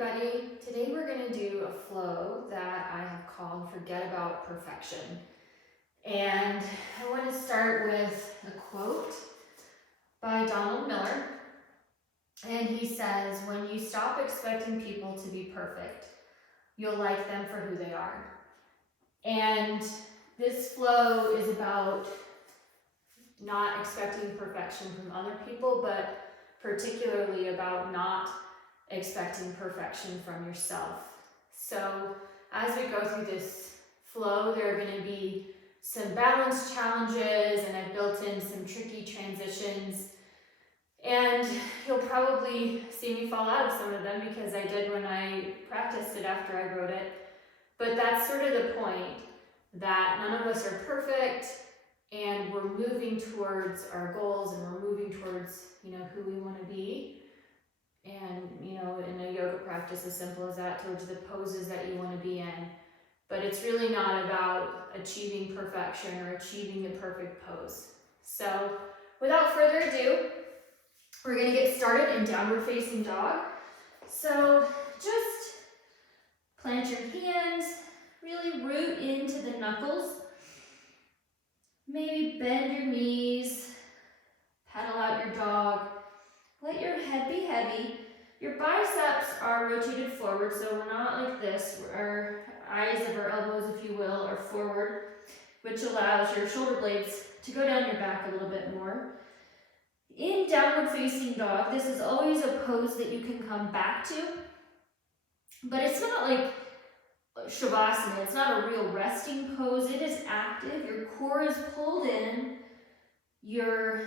everybody. Today we're going to do a flow that I have called Forget About Perfection. And I want to start with a quote by Donald Miller. And he says, "When you stop expecting people to be perfect, you'll like them for who they are." And this flow is about not expecting perfection from other people, but particularly about not expecting perfection from yourself. So as we go through this flow, there are going to be some balance challenges, and I've built in some tricky transitions. And you'll probably see me fall out of some of them because I did when I practiced it after I wrote it. But that's sort of the point, that none of us are perfect, and we're moving towards our goals, and we're moving towards, who we want to be. And, in a yoga practice as simple as that, towards the poses that you want to be in. But it's really not about achieving perfection or achieving the perfect pose. So without further ado, we're going to get started in downward facing dog. So just plant your hands, really root into the knuckles. Maybe bend your knees, pedal out your dog. Let your head be heavy. Your biceps are rotated forward, so we're not like this. Our eyes of our elbows, if you will, are forward, which allows your shoulder blades to go down your back a little bit more. In downward facing dog, this is always a pose that you can come back to, but it's not like Shavasana. It's not a real resting pose. It is active. Your core is pulled in. Your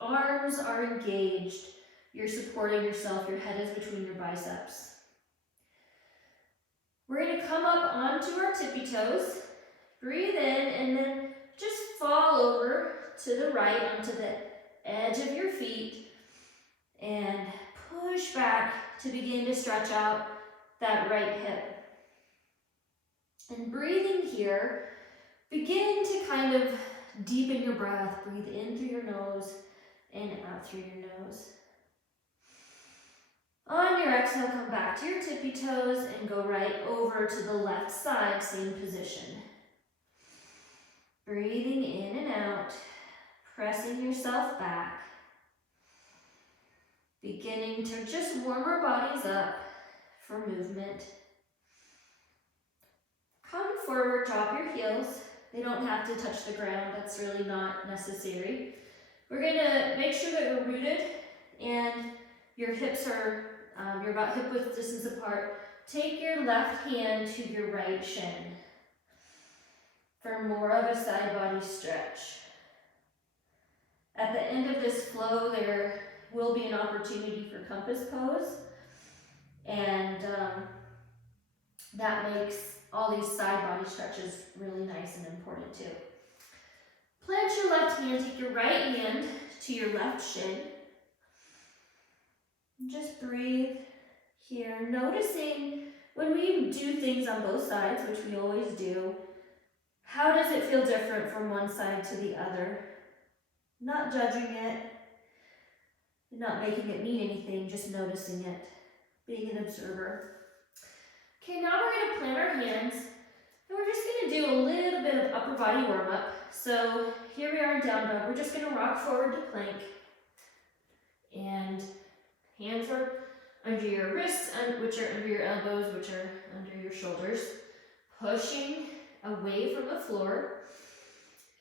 arms are engaged. You're supporting yourself. Your head is between your biceps. We're going to come up onto our tippy toes. Breathe in and then just fall over to the right onto the edge of your feet and push back to begin to stretch out that right hip. And breathing here, begin to kind of deepen your breath. Breathe in through your nose and out through your nose. On your exhale, come back to your tippy toes and go right over to the left side, same position. Breathing in and out, pressing yourself back. Beginning to just warm our bodies up for movement. Come forward, drop your heels. They don't have to touch the ground, that's really not necessary. We're going to make sure that you're rooted and your hips are, you're about hip width distance apart. Take your left hand to your right shin for more of a side body stretch. At the end of this flow, there will be an opportunity for compass pose, and that makes all these side body stretches really nice and important too. Plant your left hand, take your right hand to your left shin. Just breathe here, noticing when we do things on both sides, which we always do, how does it feel different from one side to the other? Not judging it, not making it mean anything, just noticing it, being an observer. Okay, now we're going to plant our hands, and we're just going to do a little bit of upper body warm-up. So here we are in down dog. We're just going to rock forward to plank, and hands are under your wrists, which are under your elbows, which are under your shoulders. Pushing away from the floor.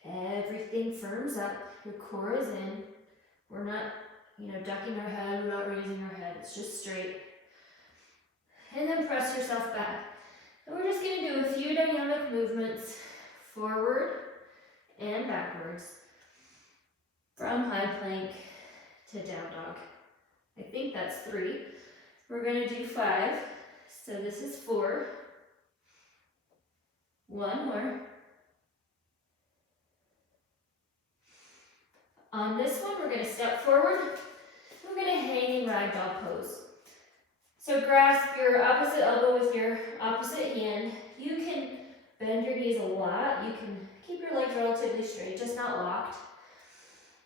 Everything firms up. Your core is in. We're not, ducking our head. We're not raising our head. It's just straight. And then press yourself back. And we're just going to do a few dynamic movements forward and backwards from high plank to down dog. I think that's 3. We're going to do 5. So this is 4. 1 more. On this one, we're going to step forward. We're going to hang in ragdoll pose. So grasp your opposite elbow with your opposite hand. You can bend your knees a lot. You can keep your legs relatively straight, just not locked.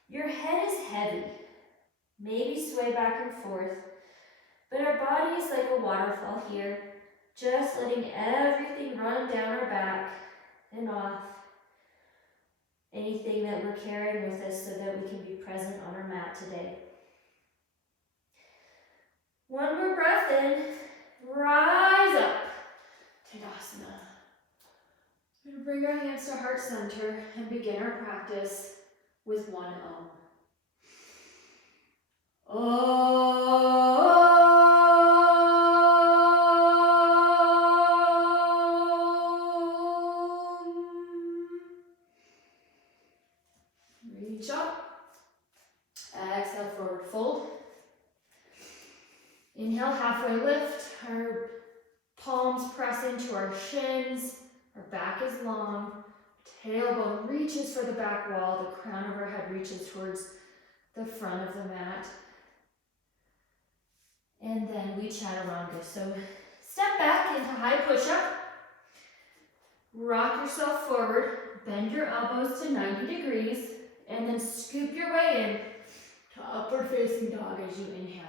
Your head is heavy. Maybe sway back and forth. But our body is like a waterfall here, just letting everything run down our back and off. Anything that we're carrying with us so that we can be present on our mat today. One more breath in, rise up, Tadasana. We're going to bring our hands to heart center and begin our practice with one Om. Om. Reach up. Exhale, forward fold. Inhale, halfway lift. Our palms press into our shins. Our back is long. Tailbone reaches for the back wall. The crown of our head reaches towards the front of the mat. And then we chaturanga. So step back into high push-up. Rock yourself forward. Bend your elbows to 90 degrees. And then scoop your way in to upward facing dog as you inhale.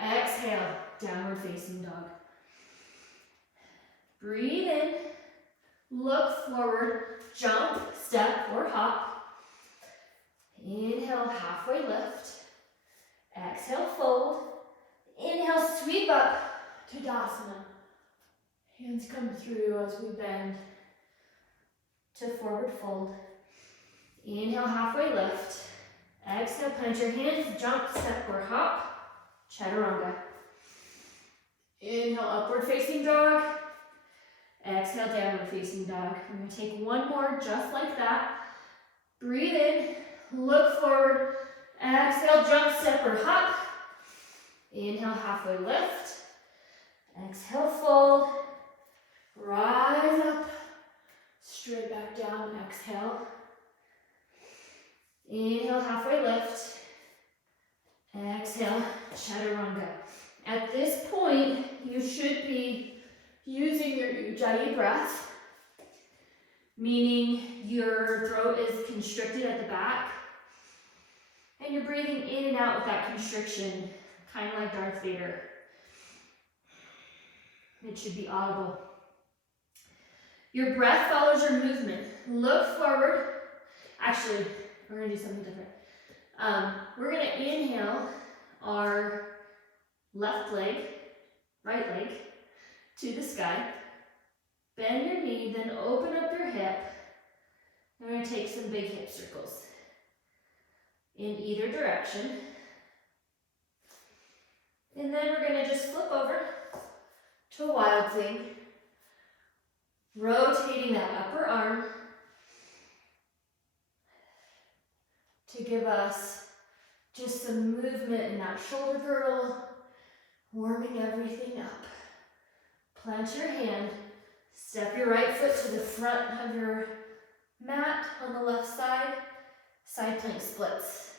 Exhale, downward facing dog. Breathe in. Look forward. Jump, step, or hop. Inhale, halfway lift. Exhale, fold. Inhale, sweep up, Tadasana. Hands come through as we bend to forward fold. Inhale, halfway lift. Exhale, plant your hands, jump, step, or hop. Chaturanga. Inhale, upward facing dog. Exhale, downward facing dog. We're going to take one more just like that. Breathe in, look forward. Exhale, jump, step, or hop. Inhale, halfway lift. Exhale, fold. Rise up. Straight back down, exhale. Inhale, halfway lift. Exhale, chaturanga. At this point, you should be using your ujjayi breath, meaning your throat is constricted at the back, and you're breathing in and out with that constriction, kind of like Darth Vader. It should be audible. Your breath follows your movement. Look forward. Actually, we're going to do something different. We're going to inhale our left leg, right leg, to the sky. Bend your knee, then open up your hip. We're going to take some big hip circles in either direction. And then we're going to just flip over to a wild thing, rotating that upper arm to give us just some movement in that shoulder girdle, warming everything up. Plant your hand, step your right foot to the front of your mat on the left side, side plank splits.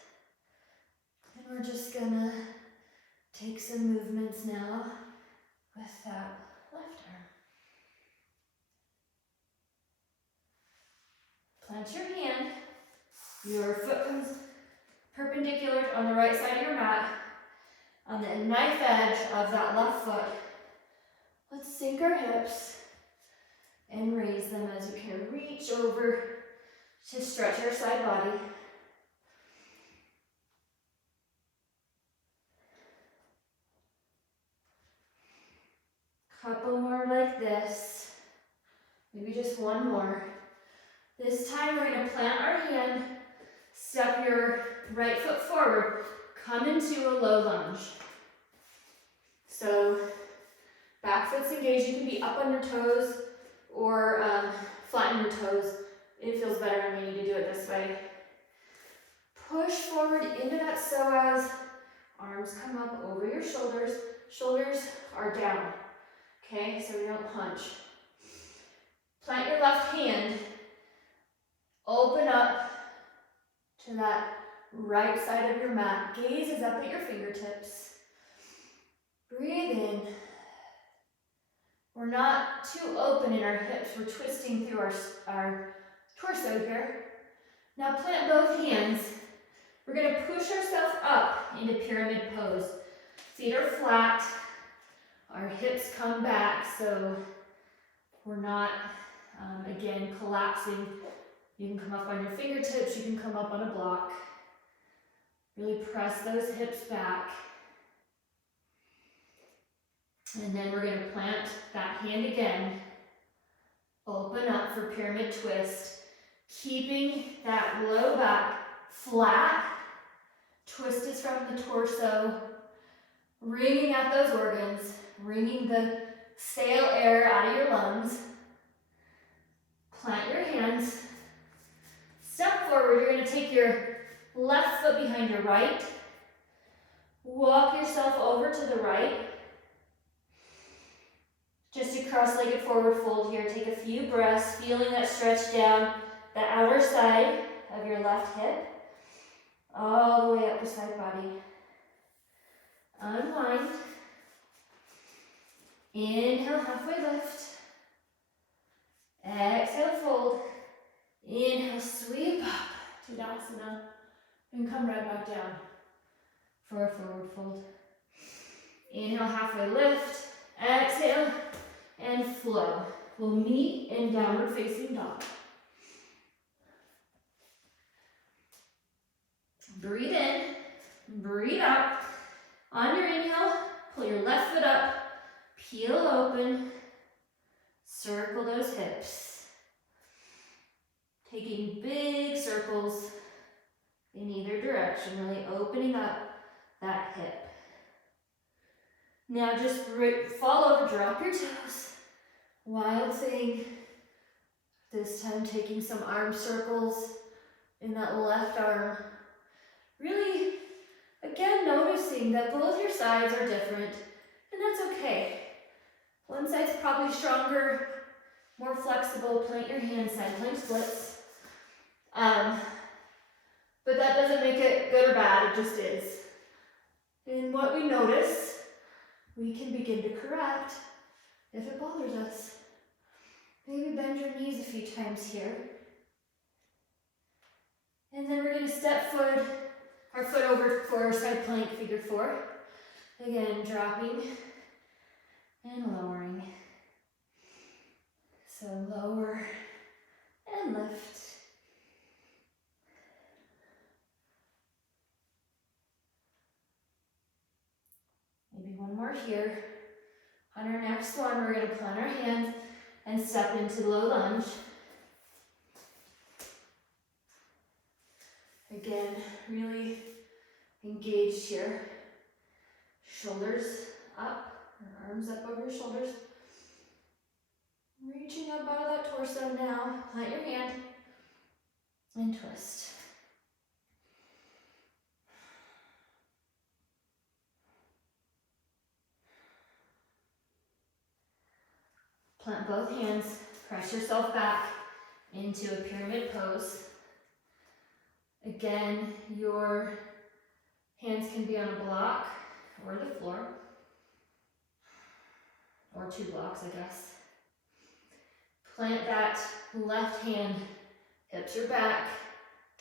And we're just gonna take some movements now with that left arm. Plant your hand, your foot comes perpendicular on the right side of your mat. On the knife edge of that left foot, let's sink our hips and raise them as you can. Reach over to stretch our side body. Couple more like this. Maybe just one more. This time we're going to plant our hand, step your right foot forward, come into a low lunge. So back foot's engaged. You can be up on your toes or flatten your toes. It feels better when we need to do it this way. Push forward into that psoas. Arms come up over your shoulders. Shoulders are down. Okay, so we don't hunch. Plant your left hand. Open up to that right side of your mat. Gaze is up at your fingertips. Breathe in. We're not too open in our hips. We're twisting through our torso here. Now plant both hands. We're going to push ourselves up into pyramid pose. Feet are flat. Our hips come back, so we're not, again, collapsing. You can come up on your fingertips, you can come up on a block. Really press those hips back. And then we're going to plant that hand again. Open up for pyramid twist. Keeping that low back flat. Twist is from the torso. Wringing out those organs. Wringing the stale air out of your lungs. Plant your hands. Step forward. You're going to take your left foot behind your right. Walk yourself over to the right. Just a cross-legged forward fold here. Take a few breaths, feeling that stretch down the outer side of your left hip, all the way up the side body. Unwind. Inhale, halfway lift. Exhale, fold. Inhale, sweep up to Tadasana, and come right back down for a forward fold. Inhale, halfway lift. Exhale, and flow. We'll meet in downward facing dog. Breathe in, breathe out. On your inhale, pull your left foot up, peel open, circle those hips. Taking big circles in either direction, really opening up that hip. Now just fall over, drop your toes. Wild thing. This time taking some arm circles in that left arm. Really, again, noticing that both your sides are different, and that's okay. One side's probably stronger, more flexible. Plant your hands, side plank splits. But that doesn't make it good or bad, it just is. And what we notice, we can begin to correct if it bothers us. Maybe bend your knees a few times here. And then we're going to step our foot over for side plank, figure four. Again, dropping and lowering. So lower and lift. Maybe one more here. On our next one, we're going to plant our hands and step into low lunge. Again, really engaged here. Shoulders up, or arms up over your shoulders. Reaching up out of that torso now. Plant your hand and twist. Plant both hands, press yourself back into a pyramid pose. Again, your hands can be on a block or the floor, or 2 blocks, I guess. Plant that left hand, hips are back,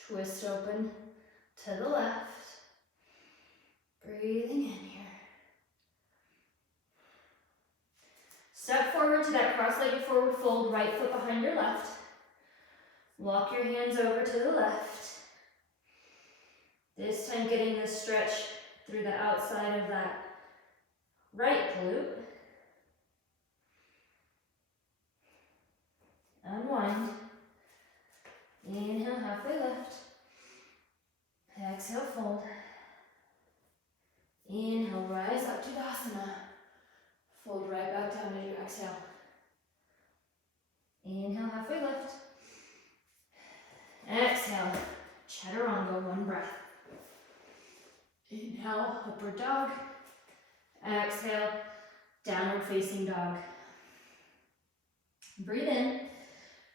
twist open to the left. Breathing in here. Step forward to that cross-legged forward fold, right foot behind your left. Walk your hands over to the left. This time getting the stretch through the outside of that right glute. Unwind. Inhale, halfway lift. Exhale, fold. Inhale, rise up to Tadasana. Fold right back down as you exhale. Inhale, halfway lift. Exhale, chaturanga, one breath. Inhale, upward dog. Exhale, downward facing dog. Breathe in.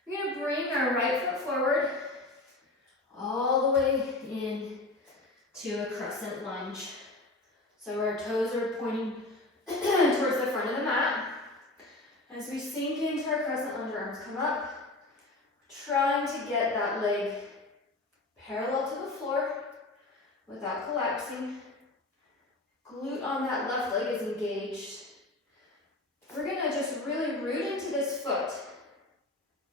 We're going to bring our right foot forward all the way in to a crescent lunge. So our toes are pointing towards the front of the mat. As we sink into our crescent lunge, arms come up, trying to get that leg parallel to the floor without collapsing. Glute glute on that left leg is engaged. We're gonna just really root into this foot.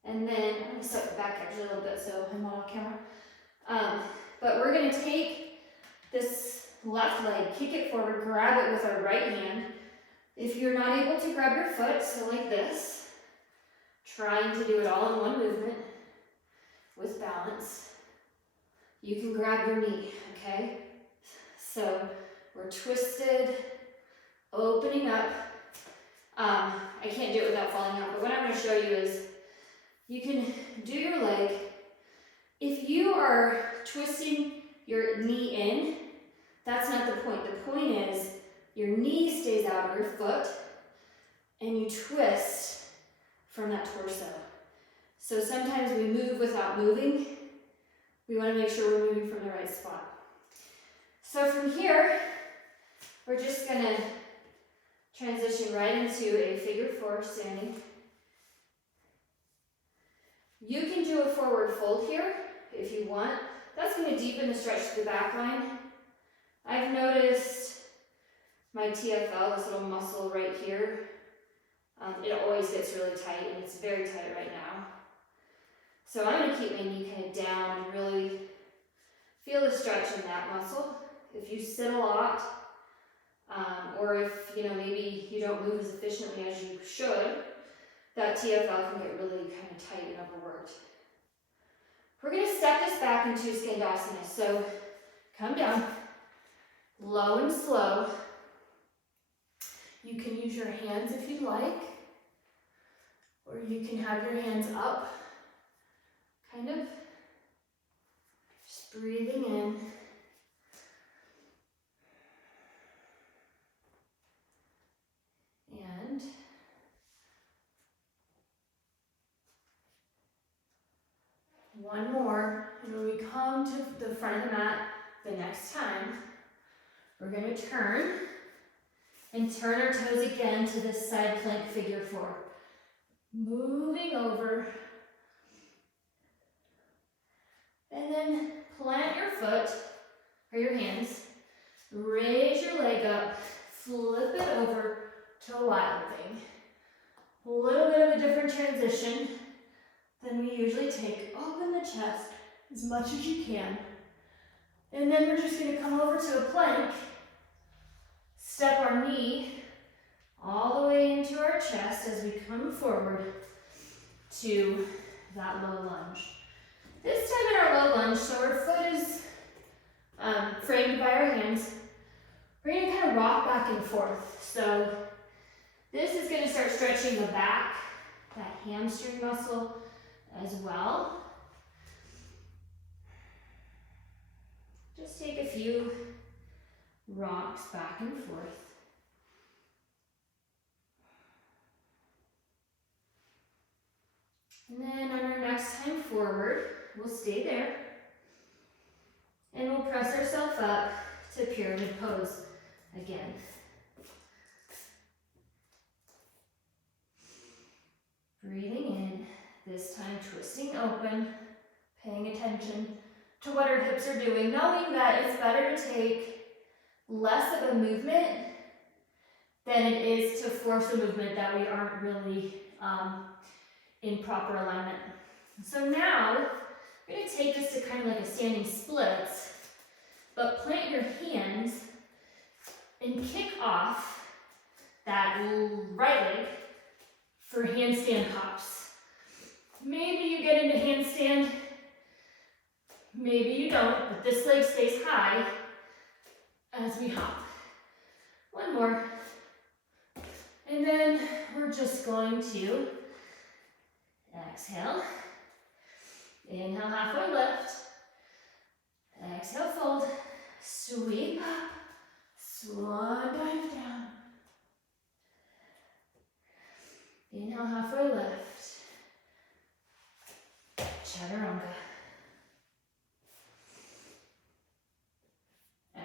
And then, I'm gonna step back actually a little bit so I'm not off camera. But we're gonna take this left leg, kick it forward, grab it with our right hand. If you're not able to grab your foot, so like this, trying to do it all in one movement with balance, you can grab your knee, okay? So we're twisted, opening up. I can't do it without falling out, but what I'm going to show you is you can do your leg. If you are twisting your knee in, that's not the point. The point is your knee stays out of your foot and you twist from that torso. So sometimes we move without moving. We want to make sure we're moving from the right spot. So from here, we're just going to transition right into a figure four standing. You can do a forward fold here if you want. That's going to deepen the stretch to the back line. I've noticed my TFL, this little muscle right here, it always gets really tight, and it's very tight right now. So I'm going to keep my knee kind of down and really feel the stretch in that muscle. If you sit a lot, or if maybe you don't move as efficiently as you should, that TFL can get really kind of tight and overworked. We're going to step this back into Skandasana. So come down, low and slow. You can use your hands if you like, or you can have your hands up, kind of just breathing in. And one more, and when we come to the front of the mat the next time, we're going to turn and turn our toes again to this side plank figure four. Moving over. And then plant your foot, or your hands, raise your leg up, flip it over to a wild thing. A little bit of a different transition than we usually take. Open the chest as much as you can. And then we're just going to come over to a plank, step our knee all the way into our chest as we come forward to that low lunge. This time in our low lunge, so our foot is framed by our hands, we're going to kind of rock back and forth. So this is going to start stretching the back, that hamstring muscle as well. Just take a few rocks back and forth. And then on our next time forward, we'll stay there. And we'll press ourselves up to pyramid pose again. Breathing in, this time twisting open, paying attention to what our hips are doing, knowing that it's better to take less of a movement than it is to force a movement that we aren't really in proper alignment. So now, we're going to take this to kind of like a standing splits, but plant your hands and kick off that right leg for handstand hops. Maybe you get into handstand, maybe you don't, but this leg stays high as we hop. One more. And then we're just going to exhale. Inhale, halfway lift. Exhale, fold. Sweep up. Swan dive down. Inhale, halfway lift. Chaturanga.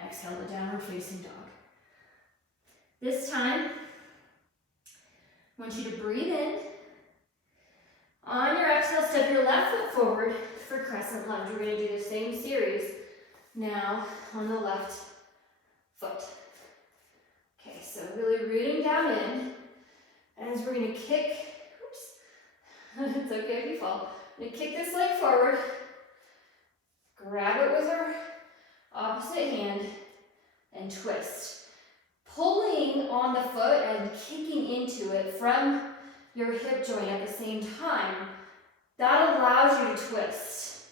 Exhale to downward facing dog. This time, I want you to breathe in. On your exhale, step your left foot forward for crescent lunge. We're going to do the same series now on the left foot. rooting down in as we're gonna kick, oops, it's okay if you fall. I'm gonna kick this leg forward, grab it with our opposite hand, and twist. Pulling on the foot and kicking into it from your hip joint at the same time, that allows you to twist.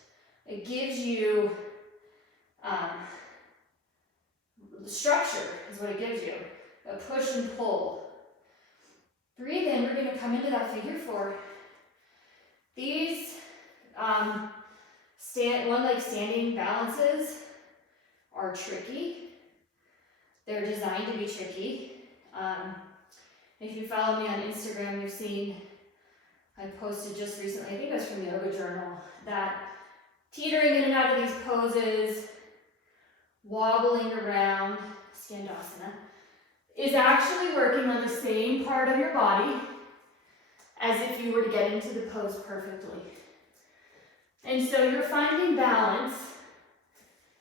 It gives you the structure is what it gives you. A push and pull. Breathe in, we're gonna come into that figure four. These one leg standing balances are tricky. They're designed to be tricky. If you follow me on Instagram, you've seen, I posted just recently, I think it was from Yoga Journal, that teetering in and out of these poses, wobbling around, Skandasana, is actually working on the same part of your body as if you were to get into the pose perfectly. And so you're finding balance,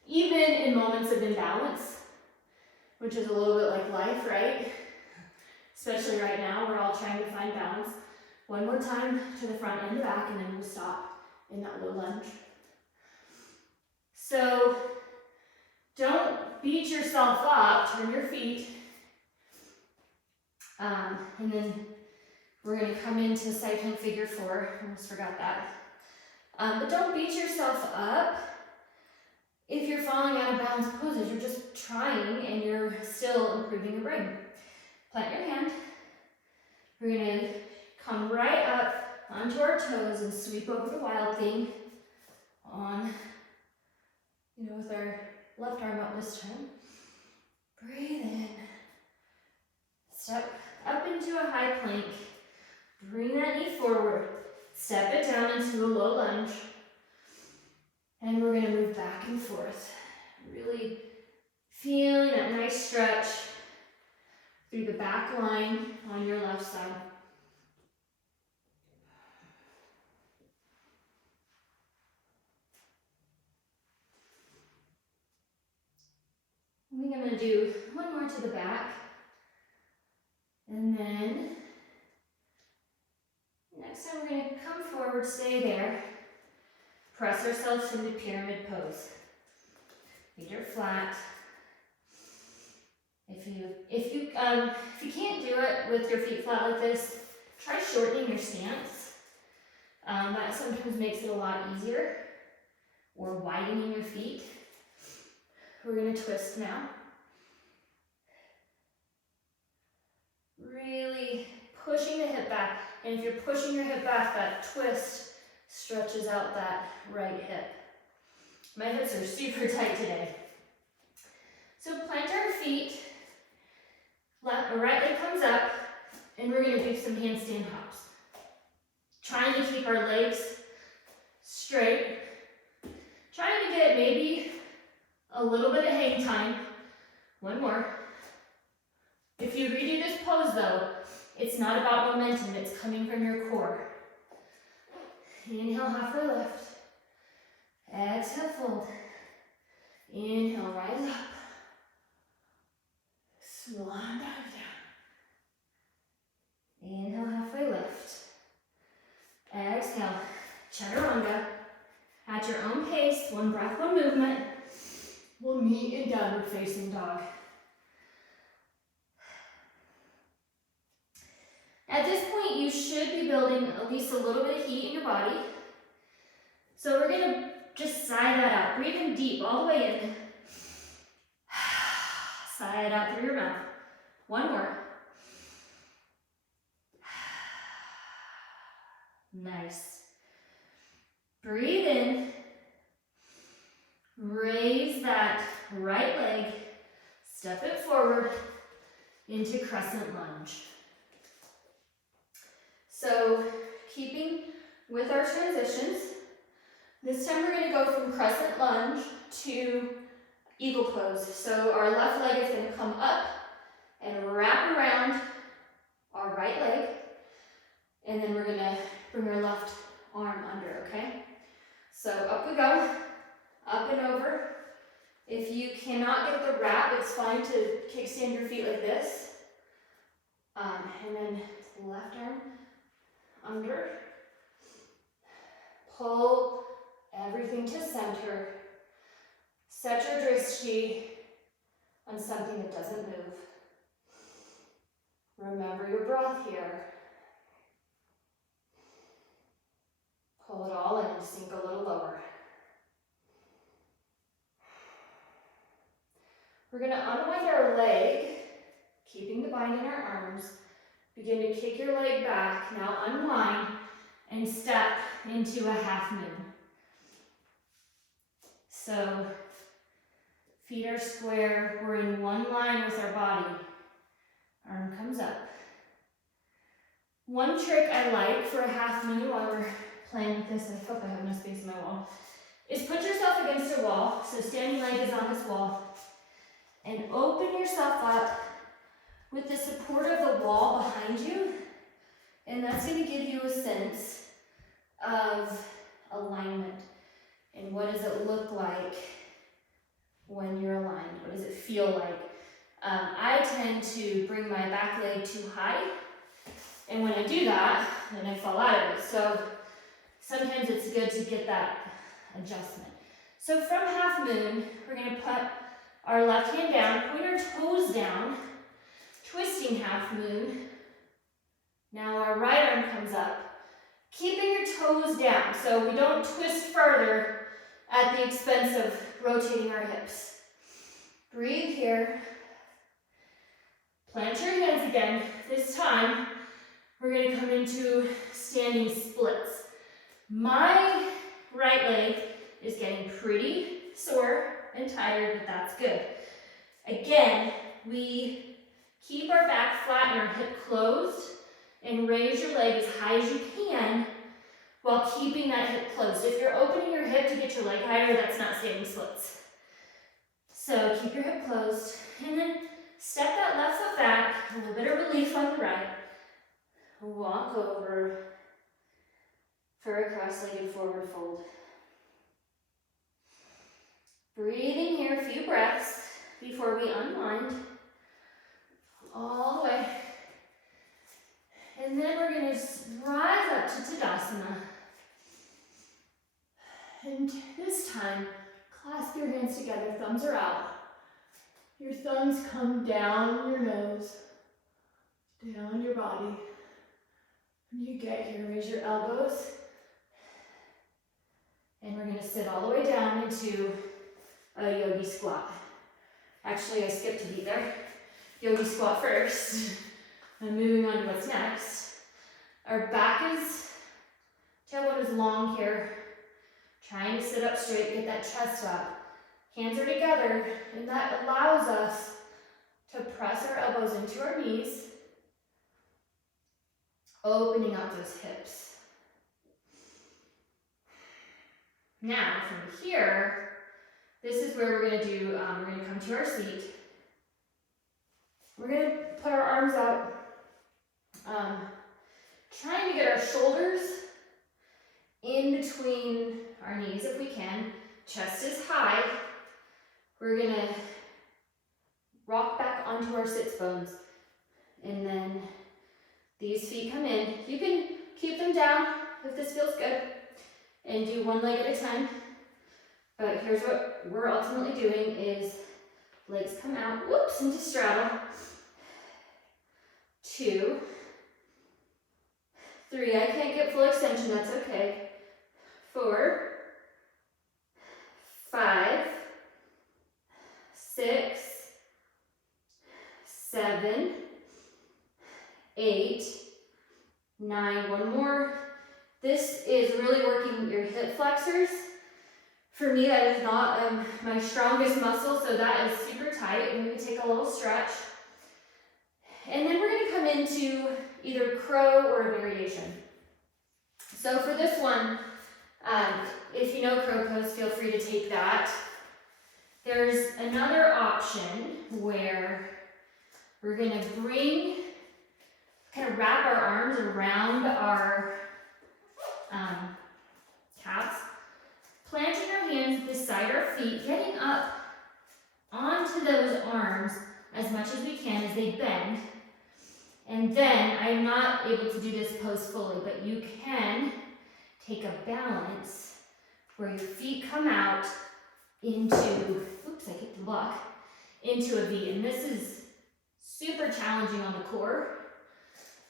even in moments of imbalance, which is a little bit like life, right? Especially right now, we're all trying to find balance. One more time to the front and the back, and then we'll stop in that low lunge. So don't beat yourself up, turn your feet. And then we're gonna come into side plank figure four, almost forgot that. But don't beat yourself up if you're falling out of balance poses. You're just trying and you're still improving your brain. Plant your hand. We're gonna come right up onto our toes and sweep over the wild thing on, with our left arm up this time. Breathe in. Step up into a high plank. Bring that knee forward. Step it down into a low lunge. And we're gonna move back and forth. Really feeling that nice stretch through the back line on your left side. I think I'm gonna do one more to the back. And then next time we're gonna come forward, stay there. Press ourselves into pyramid pose. Feet are flat. If you can't do it with your feet flat like this, try shortening your stance. That sometimes makes it a lot easier. Or widening your feet. We're gonna twist now. Really pushing the hip back. And if you're pushing your hip back, that twist stretches out that right hip. My hips are super tight today. So plant our feet, right leg comes up, and we're gonna do some handstand hops. Trying to keep our legs straight. Trying to get maybe a little bit of hang time. One more. If you redo this pose though, it's not about momentum, it's coming from your core. Inhale, halfway lift. Exhale, fold. Inhale, rise up. Swan dive down. Inhale, halfway lift. Exhale, chaturanga. At your own pace, one breath, one movement. We'll meet in downward facing dog. At this point, you should be building at least a little bit of heat in your body. So we're gonna just sigh that out. Breathe in deep, all the way in. Sigh it out through your mouth. One more. Nice. Breathe in. Raise that right leg. Step it forward into crescent lunge. So keeping with our transitions, this time we're going to go from crescent lunge to eagle pose. So our left leg is going to come up and wrap around our right leg. And then we're going to bring our left arm under, okay? So up we go, up and over. If you cannot get the wrap, it's fine to kickstand your feet like this. and then left arm under. Pull everything to center. Set your drishti on something that doesn't move. Remember your breath here. Pull it all in, sink a little lower. We're going to unwind our leg, keeping the bind in our arms. Begin to kick your leg back. Now unwind and step into a half moon. So feet are square. We're in one line with our body. Arm comes up. One trick I like for a half moon while we're playing with this, I hope I have enough space in my wall, is put yourself against a wall. So standing leg is on this wall. And open yourself up with the support of the wall behind you. And that's going to give you a sense of alignment. And what does it look like when you're aligned? What does it feel like? I tend to bring my back leg too high. And when I do that, then I fall out of it. So sometimes it's good to get that adjustment. So from half moon, we're going to put our left hand down, point our toes down, twisting half moon. Now our right arm comes up, keeping your toes down so we don't twist further at the expense of rotating our hips. Breathe here. Plant your hands again. This time, we're going to come into standing splits. My right leg is getting pretty sore and tired, but that's good. Again, we keep our back flat and our hip closed and raise your leg as high as you can while keeping that hip closed. If you're opening your hip to get your leg higher, that's not standing splits. So keep your hip closed and then step that left foot back, a little bit of relief on the right. Walk over for a cross-legged forward fold. Breathing here, a few breaths before we unwind all the way. And then we're going to rise up to Tadasana. And this time, clasp your hands together, thumbs are out. Your thumbs come down your nose, down your body. When you get here, raise your elbows. And we're going to sit all the way down into a yogi squat. Actually, I skipped a beat there. Yogi squat first. I'm moving on to what's next. Our back is, tailbone is long here. Trying to sit up straight, get that chest up. Hands are together, and that allows us to press our elbows into our knees, opening up those hips. Now, from here, this is where we're going to do, we're going to come to our seat. We're going to put our arms out, trying to get our shoulders in between our knees if we can. Chest is high. We're going to rock back onto our sits bones. And then these feet come in. You can keep them down if this feels good and do one leg at a time. But here's what we're ultimately doing is legs come out, whoops, into straddle. 2, 3, I can't get full extension, that's okay. 4, 5, 6, 7, 8, 9, one more. This is really working your hip flexors. For me, that is not my strongest muscle, so that is super tight. I'm going to take a little stretch. And then we're going to come into either crow or a variation. So for this one, if you know crow pose, feel free to take that. There's another option where we're going to kind of wrap our arms around our calves, planting our hands beside our feet, getting up onto those arms as much as we can as they bend. And then, I'm not able to do this pose fully, but you can take a balance where your feet come out into, oops, I kicked the block, into a V. And this is super challenging on the core,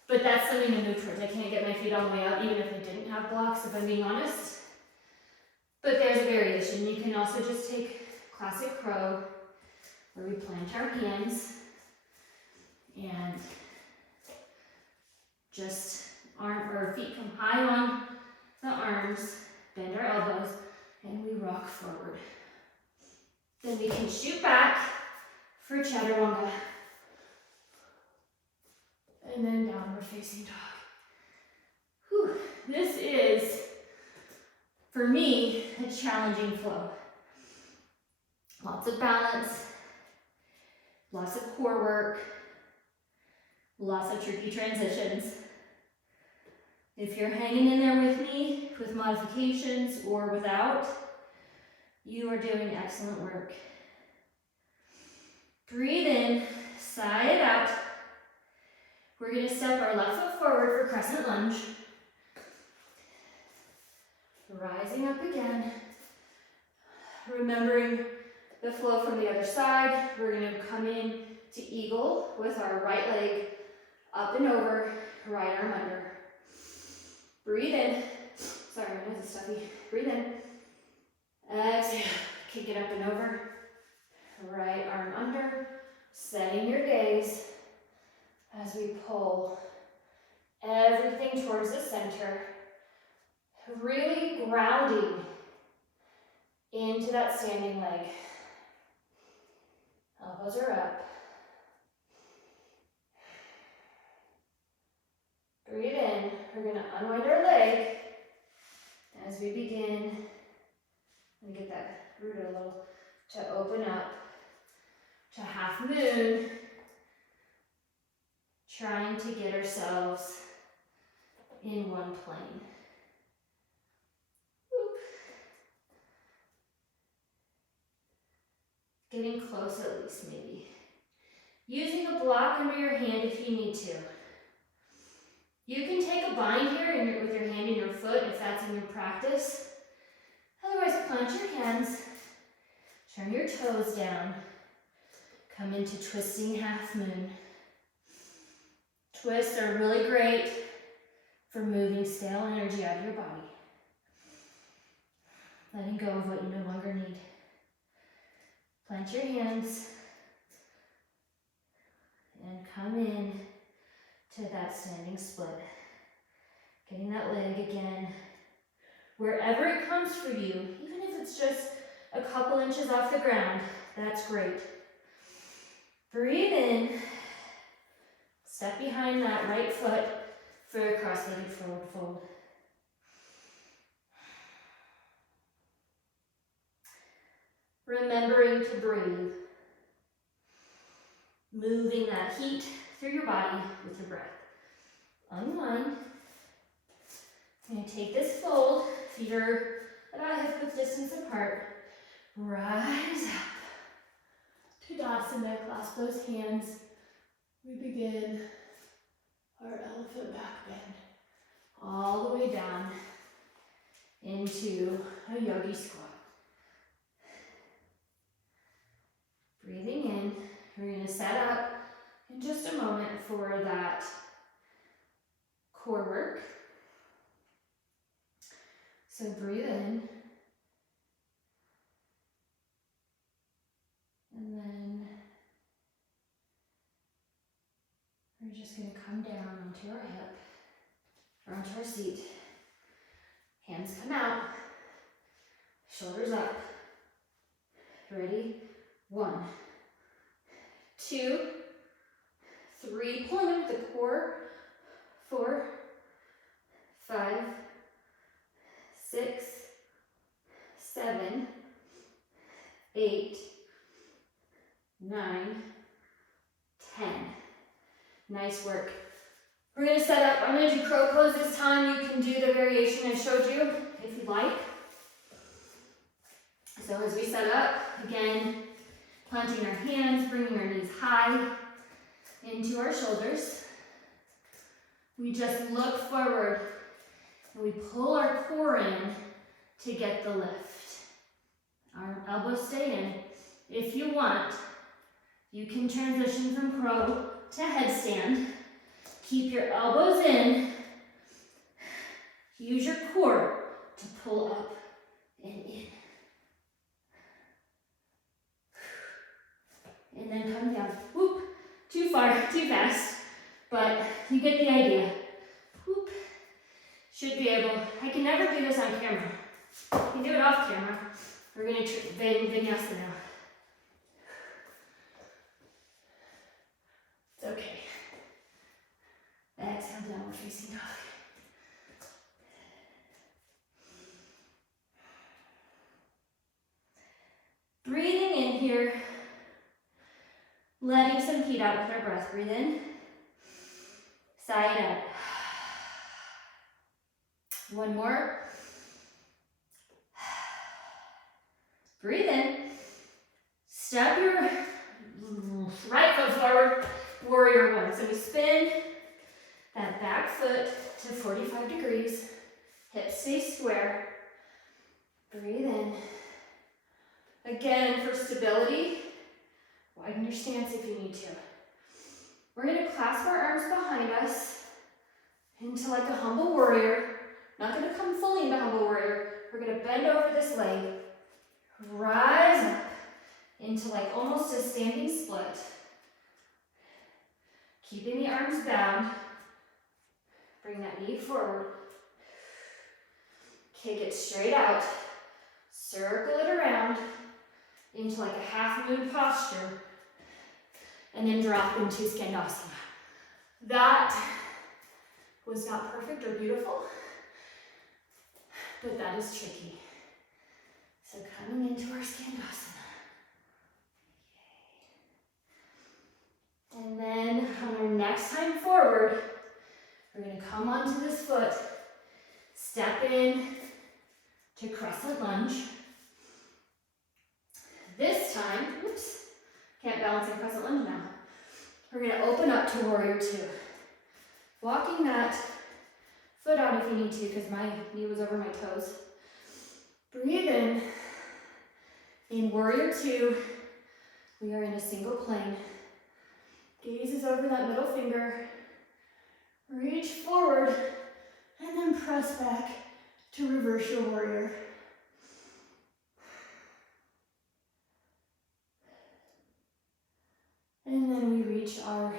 but that's something to move towards. I can't get my feet all the way out, even if I didn't have blocks, if I'm being honest. But there's a variation. You can also just take classic crow, where we plant our hands and just our feet come high on the arms, bend our elbows, and we rock forward. Then we can shoot back for chaturanga. And then downward facing dog. Whew. This is, for me, a challenging flow. Lots of balance, lots of core work, lots of tricky transitions. If you're hanging in there with me, with modifications or without, you are doing excellent work. Breathe in, sigh it out. We're going to step our left foot forward for crescent lunge. Rising up again. Remembering the flow from the other side. We're going to come in to eagle with our right leg up and over, right arm under. Breathe in. Sorry, my nose is stuffy. Breathe in. Exhale. Kick it up and over. Right arm under. Setting your gaze as we pull everything towards the center. Really grounding into that standing leg. Elbows are up. Breathe in. We're going to unwind our leg as we begin. And get that root a little to open up to half moon. Trying to get ourselves in one plane. Whoop. Getting close at least, maybe. Using a block under your hand if you need to. You can take a bind here with your hand and your foot if that's in your practice. Otherwise, plant your hands, turn your toes down, come into twisting half moon. Twists are really great for moving stale energy out of your body. Letting go of what you no longer need. Plant your hands and come in to that standing split. Getting that leg again. Wherever it comes for you, even if it's just a couple inches off the ground, that's great. Breathe in. Step behind that right foot for a cross-legged forward fold. Remembering to breathe. Moving that heat through your body with your breath. Unwind. I'm going to take this fold. Feet are about hip-width distance apart. Rise up to Tadasana. Clasp those hands. We begin our elephant back bend. All the way down into a yogi squat. Breathing in. We're going to set up in just a moment for that core work. So breathe in. And then we're just going to come down onto our hip, or onto our seat. Hands come out, shoulders up. Ready? 1, 2, 3, pulling in with the core. 4, 5, 6, 7, 8, 9, 10. Nice work. We're going to set up, I'm going to do crow pose this time. You can do the variation I showed you if you'd like. So as we set up, again, planting our hands, bringing our knees high into our shoulders. We just look forward and we pull our core in to get the lift. Our elbows stay in. If you want, you can transition from crow to headstand. Keep your elbows in. Use your core to pull up and in. And then come down. Whoop. Too far, too fast. But you get the idea. Whoop. Should be able, I can never do this on camera. I can do it off camera. We're going to Vinyasa now. It's okay. Exhale, downward facing dog. Breathing in here, letting some heat out with our breath. Breathe in, sigh it out. One more. Breathe in. Step your right foot forward, warrior one. So we spin that back foot to 45 degrees. Hips stay square. Breathe in. Again, for stability, widen your stance if you need to. We're going to clasp our arms behind us into like a humble warrior. Not going to come fully into humble warrior. We're going to bend over this leg, rise up into like almost a standing split. Keeping the arms bound. Bring that knee forward. Kick it straight out. Circle it around into like a half moon posture. And then drop into Skandasana. That was not perfect or beautiful, but that is tricky. So coming into our Skandasana. And then on our next time forward, we're going to come onto this foot, step in to crescent lunge. This time, oops, can't balance in crescent lunge now. We're going to open up to warrior two. Walking that foot out if you need to, because my knee was over my toes. Breathe in. In warrior two, we are in a single plane. Gaze is over that middle finger. Reach forward and then press back to reverse your warrior. And then we reach our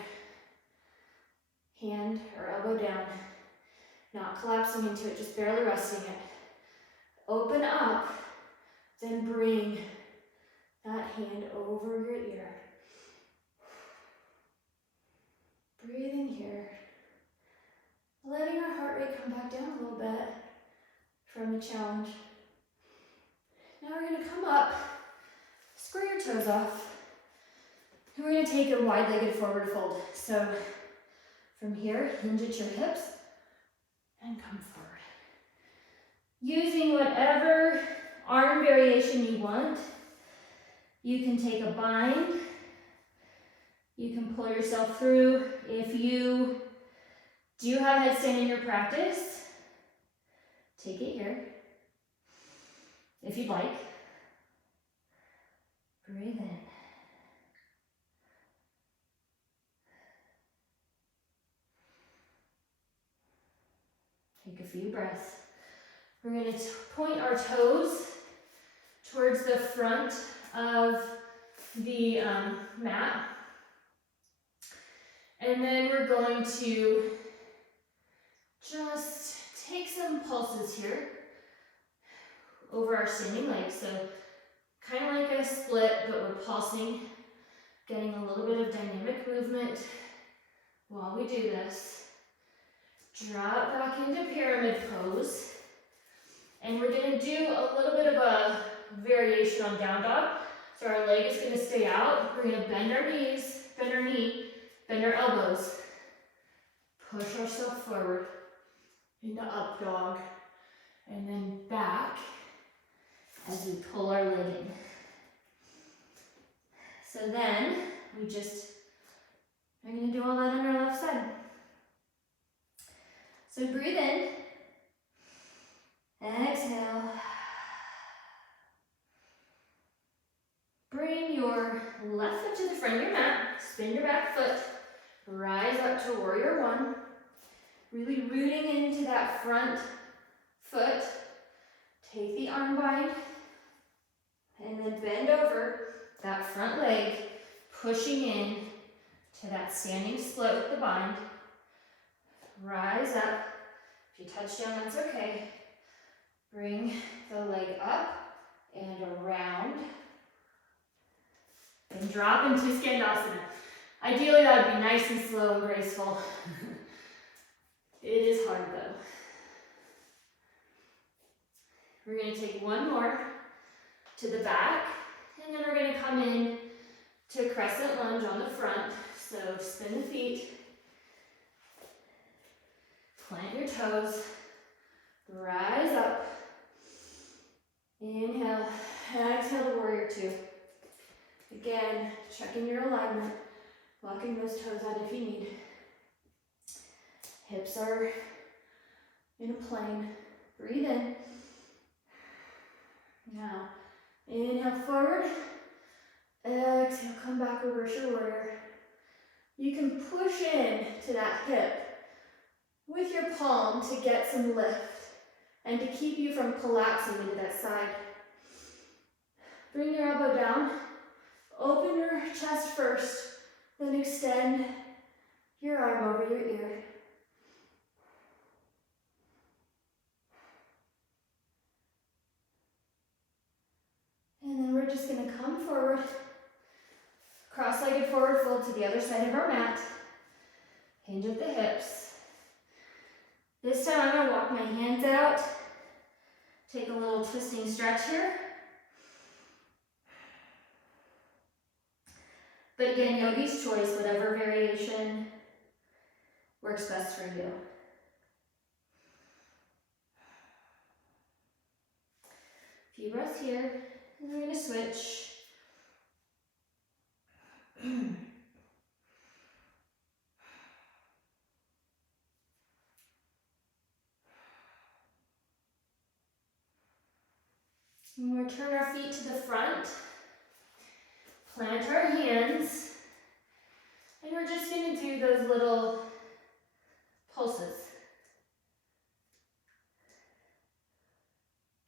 hand or elbow down, not collapsing into it, just barely resting it. Open up, then bring that hand over your ear. Breathing here. Letting our heart rate come back down a little bit from the challenge. Now we're going to come up, square your toes off, and we're going to take a wide-legged forward fold. So from here, hinge at your hips and come forward. Using whatever arm variation you want. You can take a bind. You can pull yourself through. If you do have headstand in your practice, take it here. If you'd like. Breathe in. Take a few breaths. We're going to point our toes towards the front of the mat. And then we're going to just take some pulses here over our standing legs. So kind of like a split, but we're pulsing, getting a little bit of dynamic movement while we do this. Drop back into pyramid pose. And we're going to do a little bit of a variation on down dog. So our leg is going to stay out. We're going to bend our knees, bend our knee, bend our elbows. Push ourselves forward into up dog. And then back as we pull our leg in. So then we just are going to do all that on our left side. So breathe in, exhale. Bring your left foot to the front of your mat, spin your back foot, rise up to warrior one. Really rooting into that front foot. Take the arm bind, and then bend over that front leg, pushing in to that standing split with the bind. Rise up. If you touch down, that's okay. Bring the leg up and around. And drop into Skandasana. Ideally, that would be nice and slow and graceful. It is hard though. We're going to take one more to the back, and then we're going to come in to crescent lunge on the front. So spin the feet, plant your toes, rise up, inhale, exhale to warrior two. Again, checking your alignment, locking those toes out if you need. Hips are in a plane. Breathe in. Now, inhale forward. Exhale, come back, reverse your warrior. You can push in to that hip with your palm to get some lift and to keep you from collapsing into that side. Bring your elbow down. Open your chest first, then extend your arm over your ear. And then we're just going to come forward, cross-legged forward fold to the other side of our mat. Hinge at the hips. This time I'm going to walk my hands out. Take a little twisting stretch here. But again, yogi's choice, whatever variation works best for you. A few breaths here, and we're going to switch. And we'll turn our feet to the front. Plant our hands, and we're just going to do those little pulses.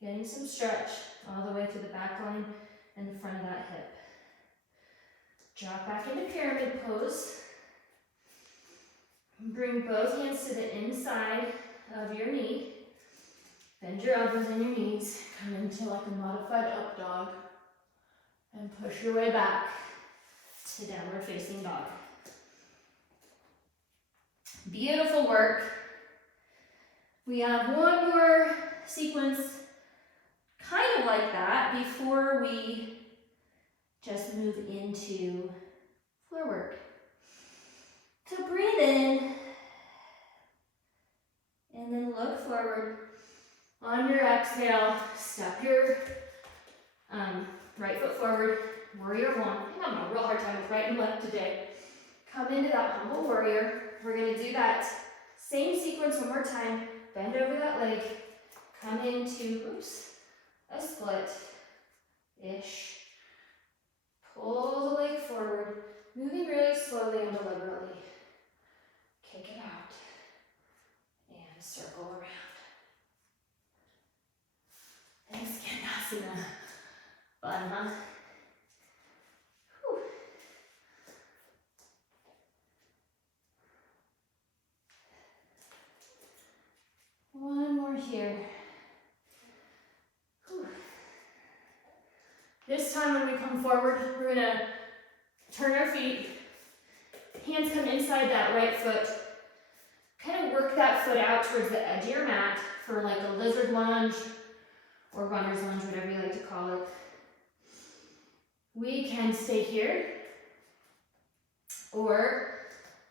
Getting some stretch all the way to the back line and the front of that hip. Drop back into pyramid pose. Bring both hands to the inside of your knee. Bend your elbows and your knees. Come into like a modified up dog. And push your way back to downward facing dog. Beautiful work. We have one more sequence kind of like that before we just move into floor work. So breathe in and then look forward. On your exhale, step your right foot forward, warrior one. I'm having a real hard time with right and left today. Come into that humble warrior. We're going to do that same sequence one more time. Bend over that leg. Come into, a split-ish. Pull the leg forward, moving really slowly and deliberately. Kick it out. And circle around. And Skandasana. Fun, huh? Whew. One more here. Whew. This time when we come forward, we're going to turn our feet. Hands come inside that right foot. Kind of work that foot out towards the edge of your mat for like a lizard lunge or runner's lunge, whatever you like to call it. We can stay here, or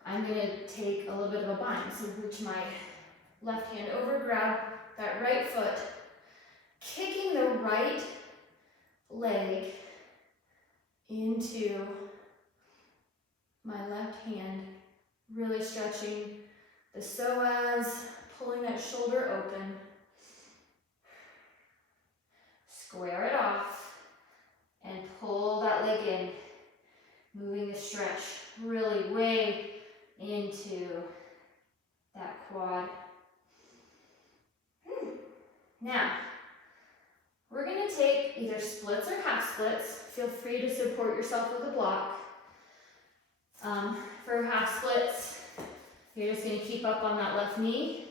I'm going to take a little bit of a bind. So reach my left hand over, grab that right foot, kicking the right leg into my left hand, really stretching the psoas, pulling that shoulder open. Square it off and pull that leg in. Moving the stretch really way into that quad. Now, we're going to take either splits or half splits. Feel free to support yourself with a block. For half splits, you're just going to keep up on that left knee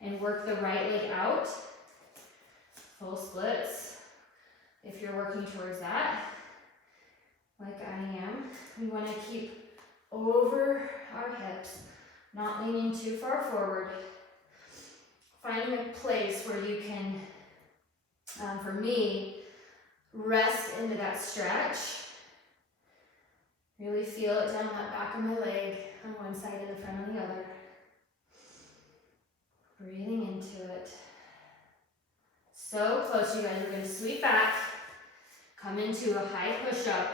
and work the right leg out. Full splits, if you're working towards that, like I am, we want to keep over our hips, not leaning too far forward. Finding a place where you can, for me, rest into that stretch. Really feel it down that back of my leg on one side and the front on the other. Breathing into it. So close, you guys. We're going to sweep back, come into a high push-up,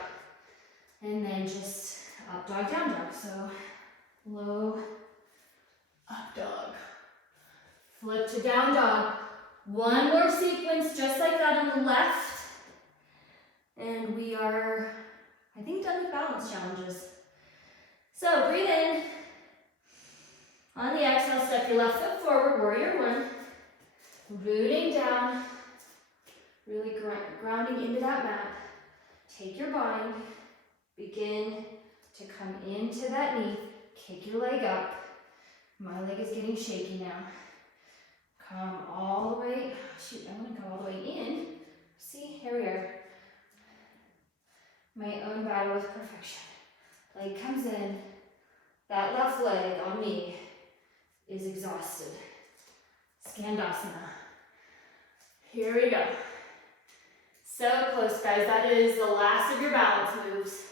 and then just up dog, down dog. So low, up dog. Flip to down dog. One more sequence just like that on the left. And we are, I think, done with balance challenges. So breathe in. On the exhale, step your left foot forward, warrior one. Rooting down, really grounding into that mat. Take your bind, begin to come into that knee, kick your leg up. My leg is getting shaky now. Come all the way, shoot, I want to go all the way in. See, here we are. My own battle with perfection. Leg comes in, that left leg on me is exhausted. Skandasana. Here we go. So close, guys. That is the last of your balance moves.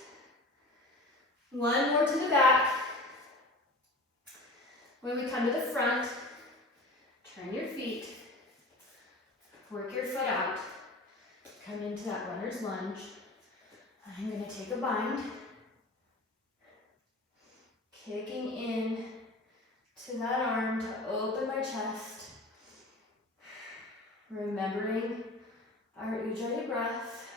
One more to the back. When we come to the front, turn your feet, work your foot out, come into that runner's lunge. I'm going to take a bind, kicking in to that arm to open my chest. Remembering our Ujjayi breath.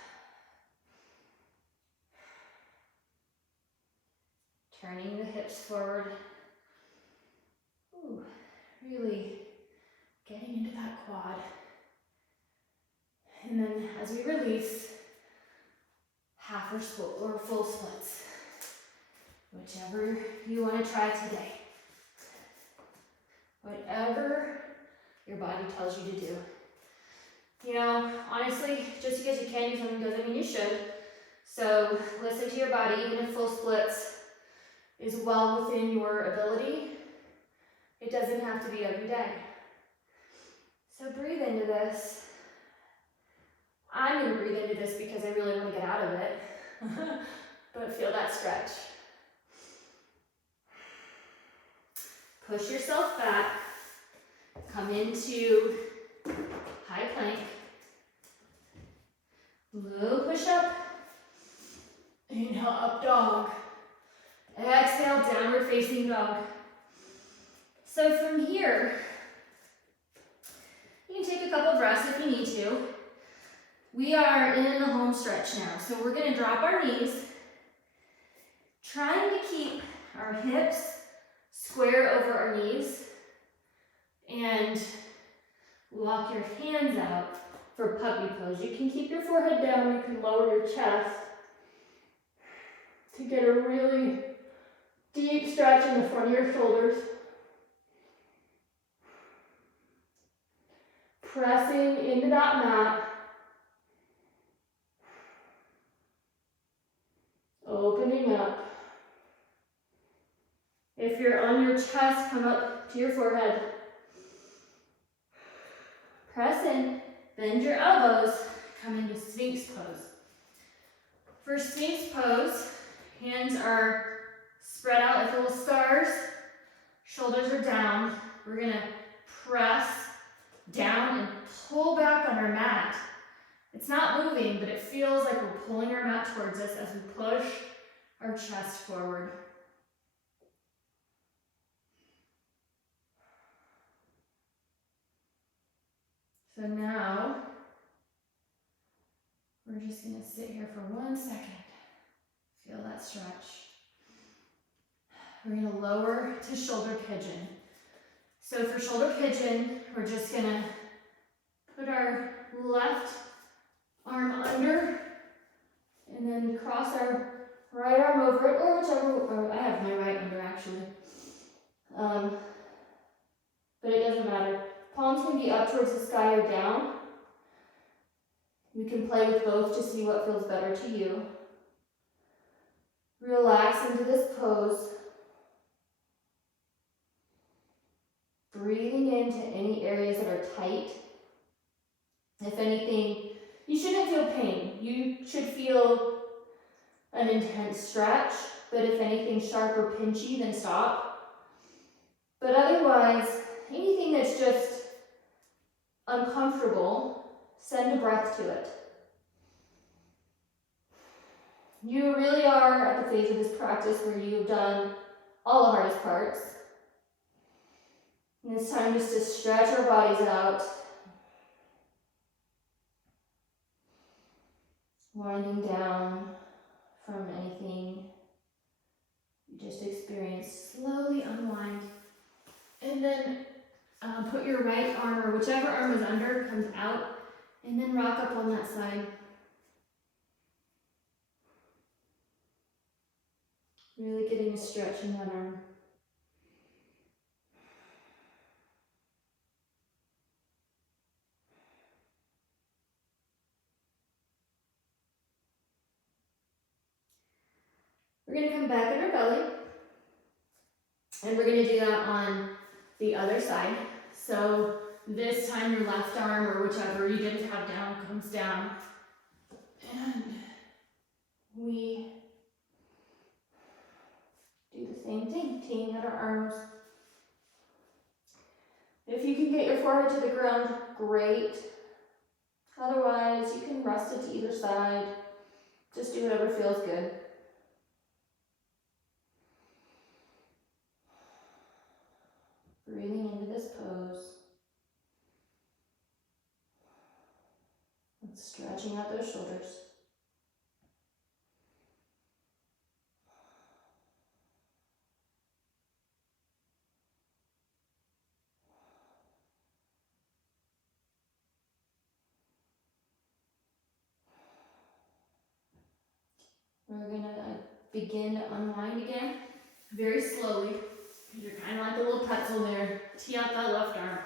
Turning the hips forward. Ooh, really getting into that quad. And then as we release, half or full splits. Whichever you want to try today. Whatever your body tells you to do. You know, honestly, just because you can do something doesn't mean you should. So listen to your body, even if full splits is well within your ability. It doesn't have to be every day. So breathe into this. I'm going to breathe into this because I really want to get out of it. But feel that stretch. Push yourself back. Come into high plank. Low push up. Inhale, up dog. Exhale, downward facing dog. So from here, you can take a couple breaths if you need to. We are in the home stretch now. So we're going to drop our knees, trying to keep our hips square over our knees, and walk your hands out for puppy pose. You can keep your forehead down, you can lower your chest to get a really deep stretch in the front of your shoulders. Pressing into that mat. Opening up. If you're on your chest, come up to your forehead. Press in, bend your elbows, come into Sphinx pose. For Sphinx pose, hands are spread out like little stars, shoulders are down. We're going to press down and pull back on our mat. It's not moving, but it feels like we're pulling our mat towards us as we push our chest forward. So now, we're just gonna sit here for 1 second. Feel that stretch. We're gonna lower to shoulder pigeon. So for shoulder pigeon, we're just gonna put our left arm under and then cross our right arm over it, or whichever, or I have my right under actually. But it doesn't matter. Palms can be up towards the sky or down. You can play with both to see what feels better to you. Relax into this pose. Breathing into any areas that are tight. If anything, you shouldn't feel pain. You should feel an intense stretch, but if anything sharp or pinchy, then stop. But otherwise, anything that's just uncomfortable, send a breath to it. You really are at the phase of this practice where you've done all the hardest parts. And it's time just to stretch our bodies out. Winding down from anything you just experienced. Slowly unwind. And then put your right arm, or whichever arm is under, comes out. And then rock up on that side. Really getting a stretch in that arm. We're going to come back in our belly, and we're going to do that on the other side. So this time your left arm, or whichever you didn't have down, comes down. And we do the same thing, teeing out our arms. If you can get your forehead to the ground, great. Otherwise, you can rest it to either side. Just do whatever feels good. Breathing into this pose. And stretching out those shoulders. We're going to begin to unwind again, very slowly. You're kind of like a little pretzel there. Tee out that left arm.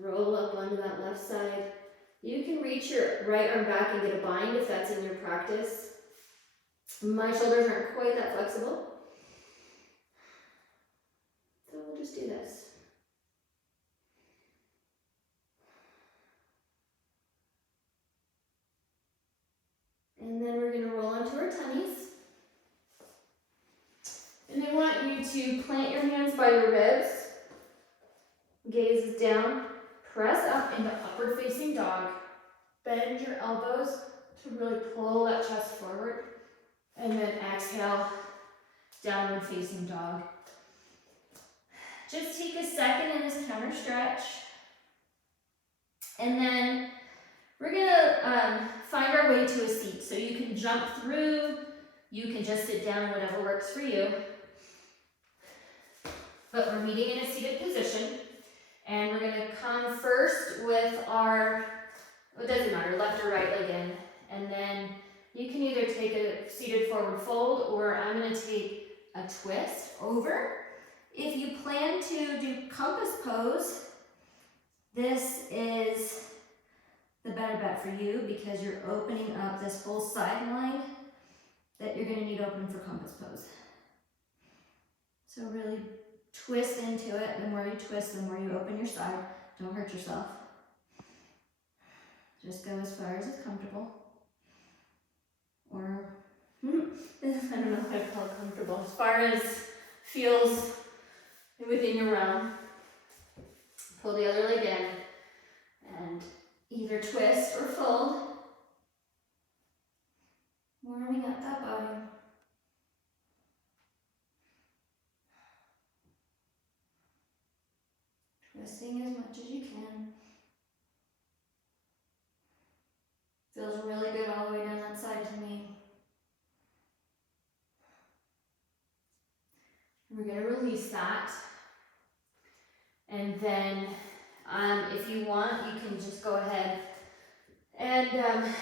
Roll up onto that left side. You can reach your right arm back and get a bind if that's in your practice. My shoulders aren't quite that flexible. So we'll just do this. And then we're going to roll onto our tummies. And I want you to plant your hands by your ribs. Gaze is down. Press up into upward facing dog. Bend your elbows to really pull that chest forward. And then exhale, downward facing dog. Just take a second in this counter stretch. And then we're gonna find our way to a seat. So you can jump through, you can just sit down, whatever works for you. But we're meeting in a seated position. And we're gonna come first with our, it doesn't matter, left or right leg in. And then you can either take a seated forward fold, or I'm gonna take a twist over. If you plan to do compass pose, this is the better bet for you because you're opening up this whole side line that you're gonna need open for compass pose. So really twist into it. The more you twist, the more you open your side. Don't hurt yourself. Just go as far as is comfortable. Or, I don't know how to call it comfortable. As far as feels within your realm. Pull the other leg in and either twist or fold. Warming up that body. Twisting as much as you can. Feels really good all the way down that side to me. We're gonna release that. And then if you want, you can just go ahead and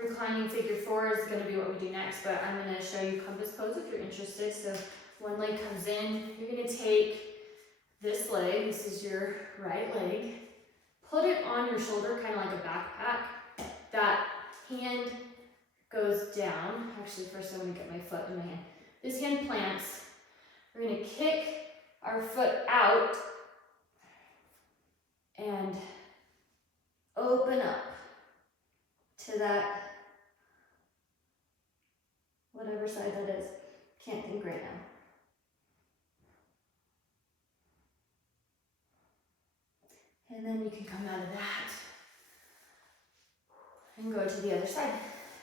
reclining figure four is gonna be what we do next, but I'm gonna show you compass pose if you're interested. So one leg comes in, you're gonna take this leg, this is your right leg, put it on your shoulder, kind of like a backpack. That hand goes down. Actually, first I'm gonna get my foot in my hand. This hand plants. We're gonna kick our foot out and open up to that, whatever side that is. Can't think right now. And then you can come out of that and go to the other side.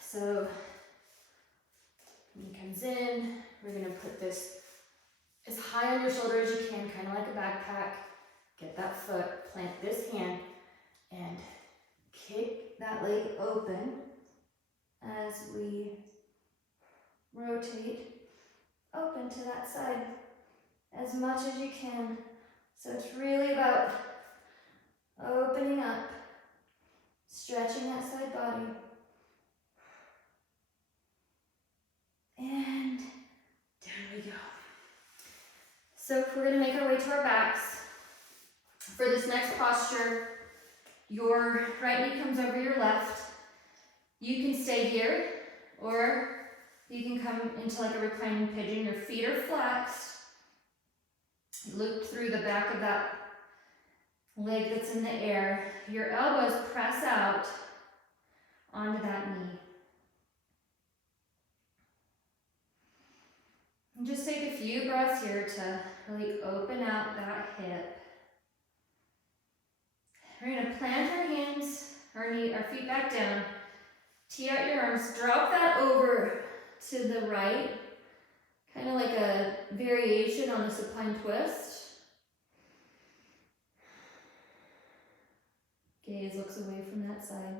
So when he comes in, we're gonna put this as high on your shoulder as you can, kind of like a backpack. Get that foot, plant this hand, and kick that leg open as we rotate open to that side as much as you can. So it's really about opening up, stretching that side body. And down we go. So we're gonna make our way to our backs. For this next posture, your right knee comes over your left. You can stay here, or you can come into like a reclining pigeon. Your feet are flexed, looped through the back of that leg that's in the air. Your elbows press out onto that knee. And just take a few breaths here to really open out that hip. We're going to plant our hands, our feet back down. Tee out your arms, drop that over to the right, kind of like a variation on the supine twist. Gaze looks away from that side.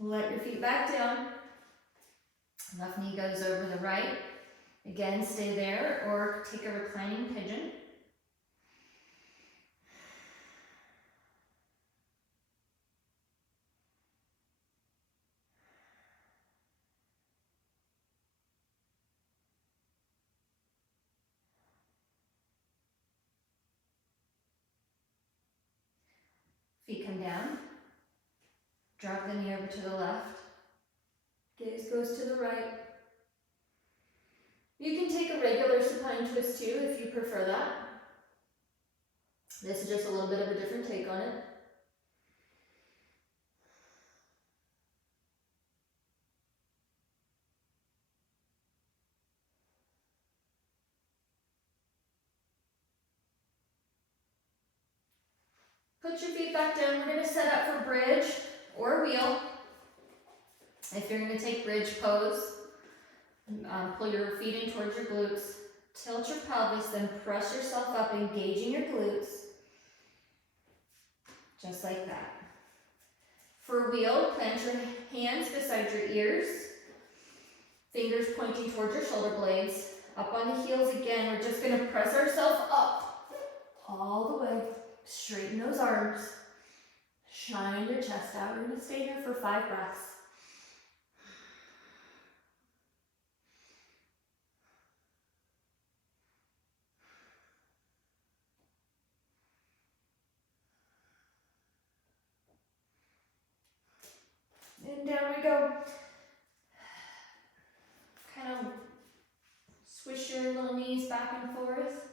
Let your feet back down. Left knee goes over the right. Again, stay there or take a reclining pigeon. Feet come down. Drop the knee over to the left. Gaze goes to the right. You can take a regular supine twist too if you prefer that. This is just a little bit of a different take on it. Put your feet back down. We're going to set up for bridge or wheel. If you're going to take bridge pose, pull your feet in towards your glutes, tilt your pelvis, then press yourself up, engaging your glutes, just like that. For wheel, plant your hands beside your ears, fingers pointing towards your shoulder blades, up on the heels again. We're just going to press ourselves up all the way, straighten those arms, shine your chest out. We're going to stay here for 5 breaths. And down we go. Kind of swish your little knees back and forth.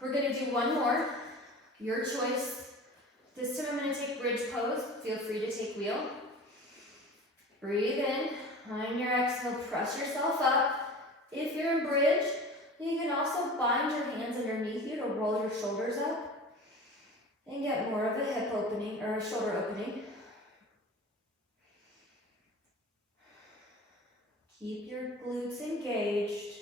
We're going to do one more. Your choice. This time I'm going to take bridge pose. Feel free to take wheel. Breathe in. On your exhale, press yourself up. If you're in bridge, you can also bind your hands underneath you to roll your shoulders up and get more of a hip opening or a shoulder opening. Keep your glutes engaged.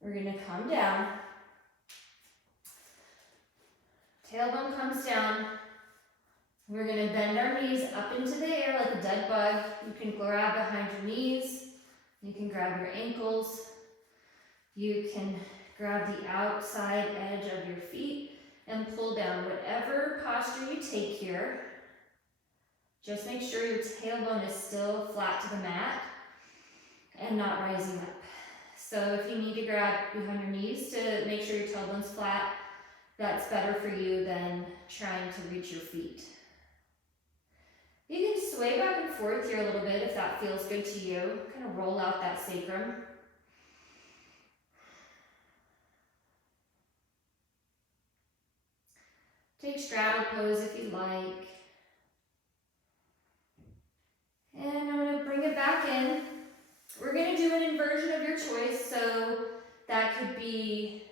We're going to come down. Tailbone comes down. We're going to bend our knees up into the air like a dead bug. You can grab behind your knees. You can grab your ankles. You can grab the outside edge of your feet and pull down. Whatever posture you take here, just make sure your tailbone is still flat to the mat and not rising up. So if you need to grab behind your knees to make sure your tailbone's flat, that's better for you than trying to reach your feet. You can sway back and forth here a little bit if that feels good to you. Kind of roll out that sacrum. Take straddle pose if you like. And I'm going to bring it back in. We're going to do an inversion of your choice. So that could be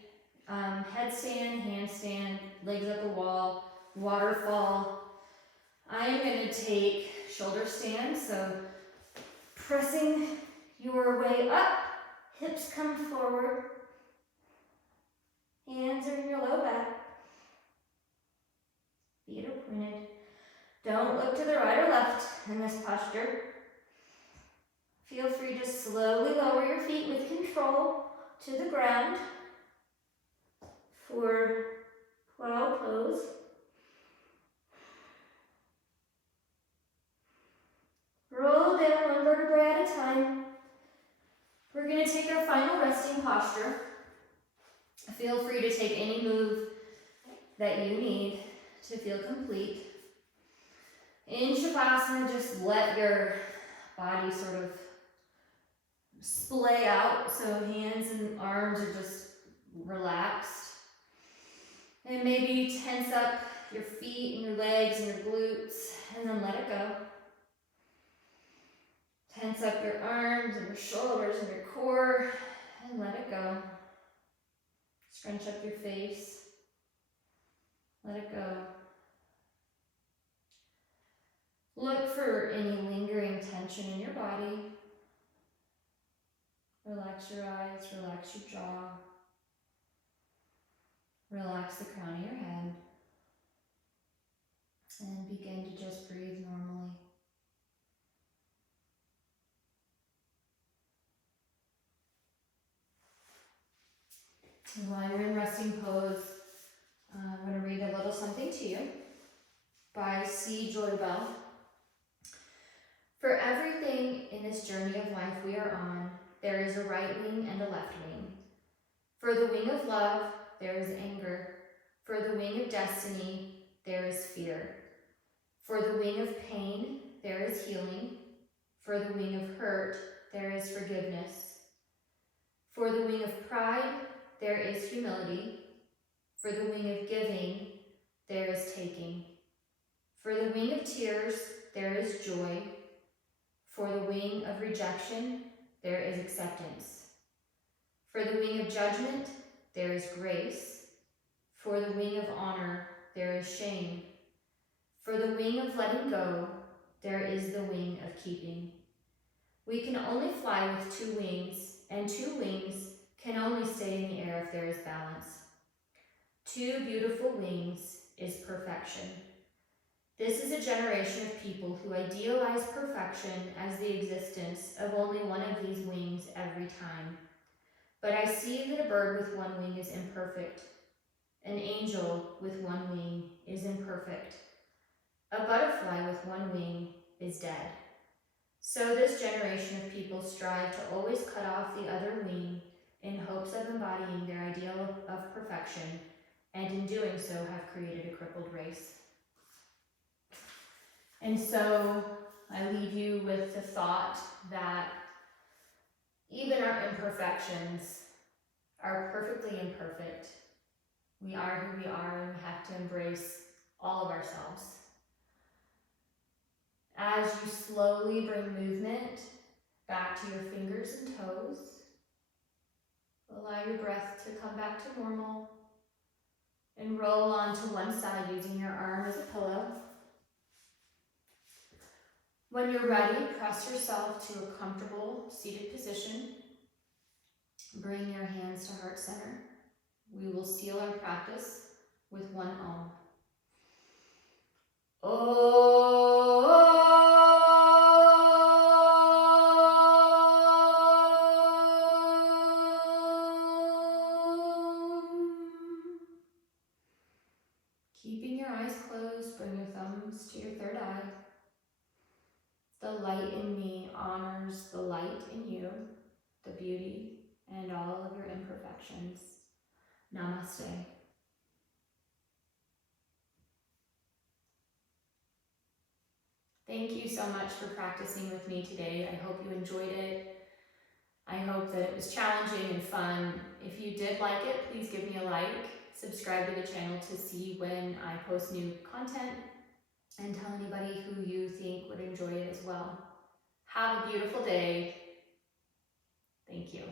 headstand, handstand, legs up a wall, waterfall. I am going to take shoulder stand. So pressing your way up, hips come forward, hands are in your low back, feet are pointed. Don't look to the right or left in this posture. Feel free to slowly lower your feet with control to the ground for plow pose. Roll down one vertebrae at a time. We're going to take our final resting posture. Feel free to take any move that you need to feel complete. In Shavasana, just let your body sort of splay out, so hands and arms are just relaxed. And maybe tense up your feet and your legs and your glutes, and then let it go. Tense up your arms and your shoulders and your core, and let it go. Scrunch up your face. Let it go. Look for any lingering tension in your body. Relax your eyes, relax your jaw. Relax the crown of your head. And begin to just breathe normally. And while you're in resting pose, I'm going to read a little something to you by C. Joy Bell. For everything in this journey of life we are on, there is a right wing and a left wing. For the wing of love, there is anger. For the wing of destiny, there is fear. For the wing of pain, there is healing. For the wing of hurt, there is forgiveness. For the wing of pride, there is humility. For the wing of giving, there is taking. For the wing of tears, there is joy. For the wing of rejection, there is acceptance. For the wing of judgment, there is grace. For the wing of honor, there is shame. For the wing of letting go, there is the wing of keeping. We can only fly with two wings, and two wings can only stay in the air if there is balance. Two beautiful wings is perfection. This is a generation of people who idealize perfection as the existence of only one of these wings every time. But I see that a bird with one wing is imperfect. An angel with one wing is imperfect. A butterfly with one wing is dead. So this generation of people strive to always cut off the other wing in hopes of embodying their ideal of perfection, and in doing so have created a crippled race. And so I leave you with the thought that even our imperfections are perfectly imperfect. We are who we are, and we have to embrace all of ourselves. As you slowly bring movement back to your fingers and toes, allow your breath to come back to normal. and roll onto one side using your arm as a pillow. When you're ready, press yourself to a comfortable seated position. Bring your hands to heart center. We will seal our practice with one Om. Keeping your eyes closed, bring your thumbs to your third eye. The light in me honors the light in you, the beauty, and all of your imperfections. Namaste. Thank you so much for practicing with me today. I hope you enjoyed it. I hope that it was challenging and fun. If you did like it, please give me a like. Subscribe to the channel to see when I post new content, and tell anybody who you think would enjoy it as well. Have a beautiful day. Thank you.